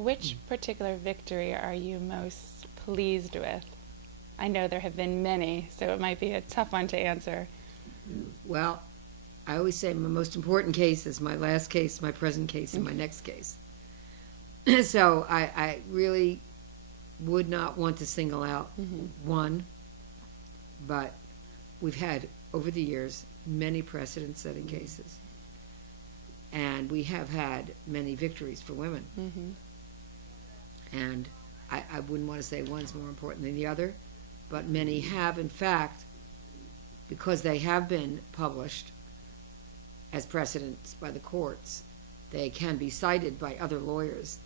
Which particular victory are you most pleased with? I know there have been many, so it might be a tough one to answer. Well, I always say my most important case is my last case, my present case, and my next case. So I really would not want to single out one, but we've had, over the years, many precedent-setting cases. And we have had many victories for women. And I wouldn't want to say one's more important than the other, but many have, in fact, because they have been published as precedents by the courts, they can be cited by other lawyers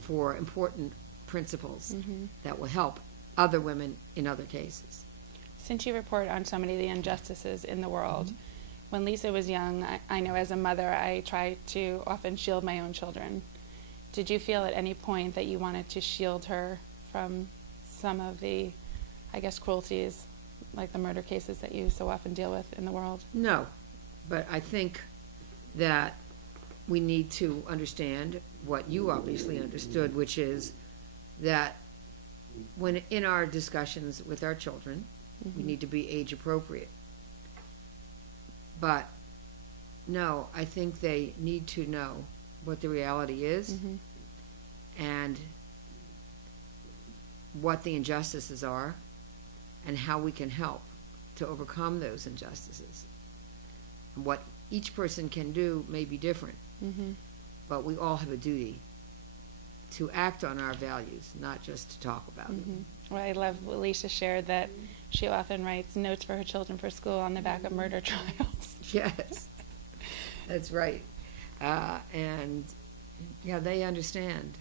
for important principles that will help other women in other cases. Since you report on so many of the injustices in the world, when Lisa was young, I know as a mother I tried to often shield my own children. Did you feel at any point that you wanted to shield her from some of the, I guess, cruelties, like the murder cases that you so often deal with in the world? No, but I think that we need to understand what you obviously understood, which is that when in our discussions with our children, we need to be age appropriate. But no, I think they need to know what the reality is and what the injustices are and how we can help to overcome those injustices. And what each person can do may be different, but we all have a duty to act on our values, not just to talk about them. Well, I love what Lisa shared, that she often writes notes for her children for school on the back of murder trials. Yes, that's right. And yeah, they understand.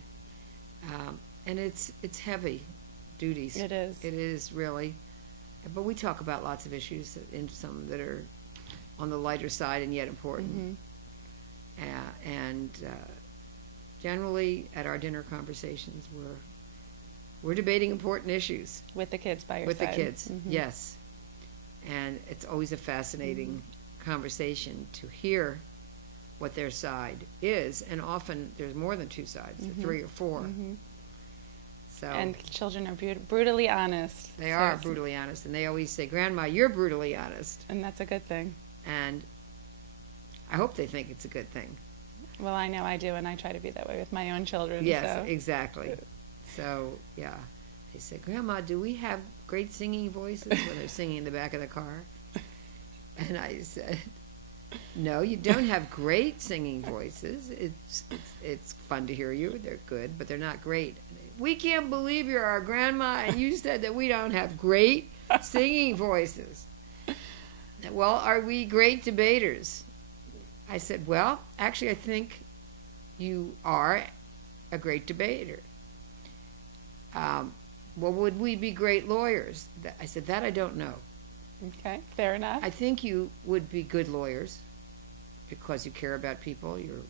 And it's heavy duties. It is. It is really. But we talk about lots of issues, and some that are on the lighter side and yet important. And generally, at our dinner conversations, we're debating important issues. With the kids by your side. With the kids, Mm-hmm. yes. And it's always a fascinating conversation to hear what their side is. And often there's more than two sides, there are three or four. So, and children are brutally honest. They are brutally honest. And they always say, Grandma, you're brutally honest. And that's a good thing. And I hope they think it's a good thing. Well, I know I do, and I try to be that way with my own children. Yes, so. Exactly. So, yeah. They say, Grandma, do we have great singing voices when they're singing in the back of the car? And I said, no, you don't have great singing voices. It's fun to hear you. They're good, but they're not great. We can't believe you're our grandma, and you said that we don't have great singing voices. Well, are we great debaters? I said, well, actually, I think you are a great debater. Well, would we be great lawyers? I said, that I don't know. Okay, fair enough. I think you would be good lawyers because you care about people. You're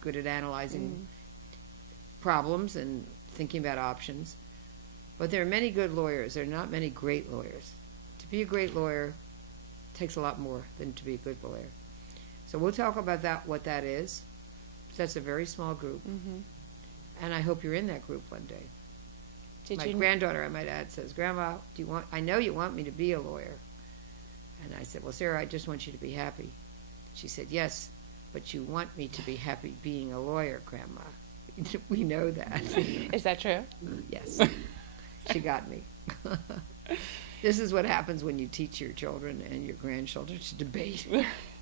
good at analyzing problems and thinking about options. But there are many good lawyers. There are not many great lawyers. To be a great lawyer takes a lot more than to be a good lawyer. So we'll talk about that, what that is. So that's a very small group. And I hope you're in that group one day. My granddaughter, I might add, says, Grandma, I know you want me to be a lawyer. And I said, well, Sarah, I just want you to be happy. She said, yes, but you want me to be happy being a lawyer, Grandma. We know that. Is that true? Yes. She got me. This is what happens when you teach your children and your grandchildren to debate.